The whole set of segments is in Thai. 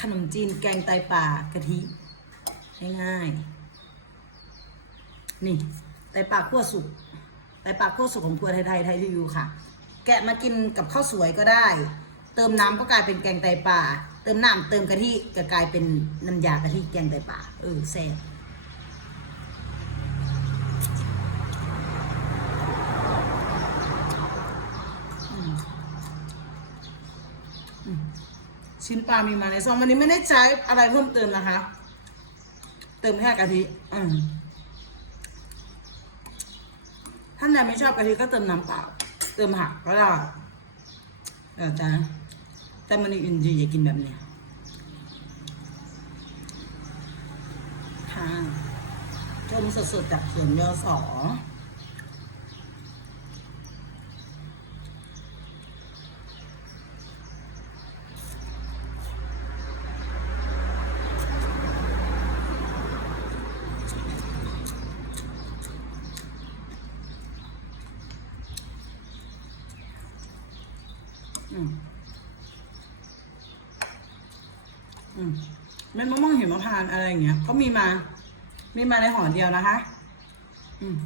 ขนมจีนแกงไตปลากะทิง่ายๆนี่ไตปลาคั่วสุกไตปลาคั่วสุกของครัวไทยไทยไทยรีวิวค่ะ แกะมากินกับข้าวสวยก็ได้ เติมน้ำก็กลายเป็นแกงไตปลาเติมน้ำเติมกะทิก็กลายเป็นน้ำยากะทิแกงไตปลาเออแซ่บอืมอืม ชิ้นปลามีมาในซองวันนี้ไม่ได้ใช้อะไรเพิ่มเติมนะคะ เติมแค่กะทิอืมท่านใดไม่ชอบกะทิก็เติมน้ำเปล่าเติมผักก็ได้เออจ้าแต่มันอินดีอย่ากินแบบนี้ค่ะชมสดๆจากสวนยอสอ อืมอืมเม็ดมะม่วงหิมพานต์อะไรอย่างเงี้ยเขามีมา มีมาในห่อเดียวนะคะ อืม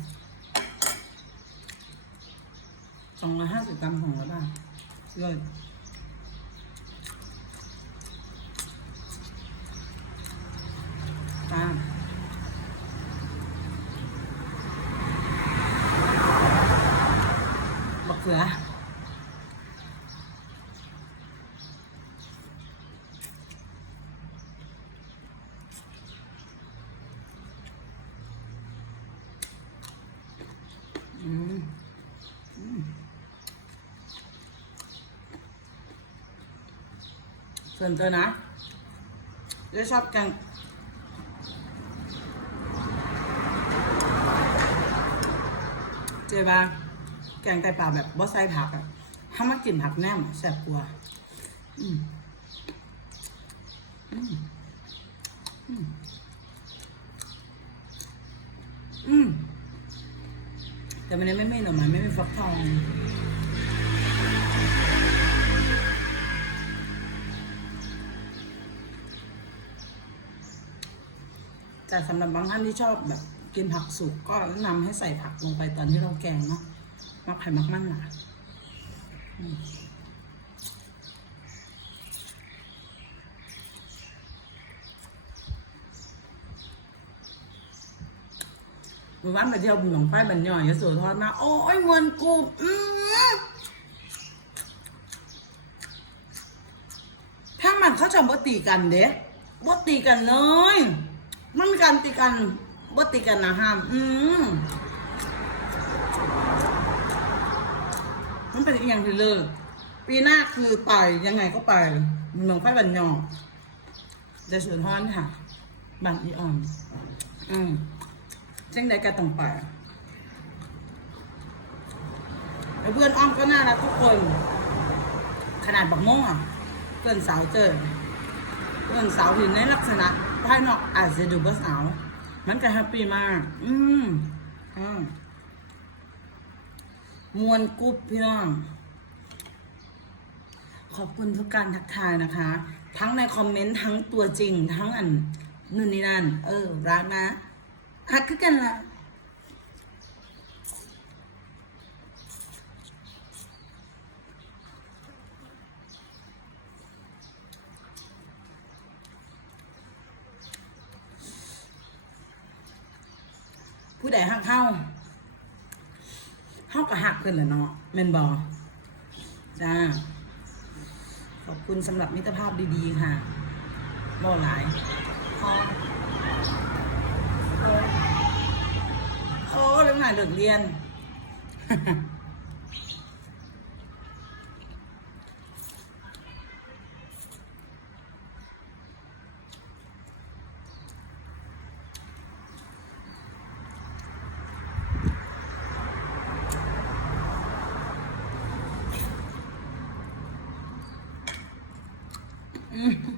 สองร้อยห้าสิบกรัมของละบาทเลิศตามบักเขือ อืมอืม ส่วนตัวนะจะชอบแกงเจ๊บ้าแกงไตปลาแบบบ่ใส่ผักอะถ้ามากินผักแนมแซ่บกว่าอืมอืมอืมอืม แต่มันไม่ไม่หน่อไม้ไม่มีฟักทองแต่สำหรับบางท่านที่ชอบแบบกินผักสุกก็แนะนำให้ใส่ผักลงไปตอนที่เราแกงเนาะมักไข่มักมันหนา มือวันไปเที่ยวบุญหลงไฟบันย่อยยโสธรมา โอ้ยมวนกูอืมทั้งมันเขาจะบ่ตีกันเด้บ่ตีกันเลย มันมีการตีกันบ่ตีกันนะห้ามอืมมันเป็นอีกอย่างที่เลิกปีหน้าคือไปยังไงก็ไปบุญหลวงไฟบันย่อยจะสวนทอนค่ะบางอีออนอืม เช่นใดก็ต้องไปเพื่อนอ้อมก็น่ารักทุกคน ขนาดบักโม่เพื่อนสาวเจอเพื่อนสาวเห็นในลักษณะภายนอกอาจจะดูบ่สาว มันก็แฮปปี้มาก อืมอืมมวนกุ๊บพี่น้อง ขอบคุณทุกการทักทายนะคะ ทั้งในคอมเมนต์ทั้งตัวจริง ทั้งอันนู่นนี่นั่น เออ รักนะ ฮักคือกันละผู้ใดหักเข้าเข้าก็หักเพิ่นแหละเนาะแม่นบอจ้า ขอบคุณสำหรับมิตรภาพดีๆค่ะบ่หลายพอ โอ้เรื่องไหนเรื่องเรียน Mm-hmm.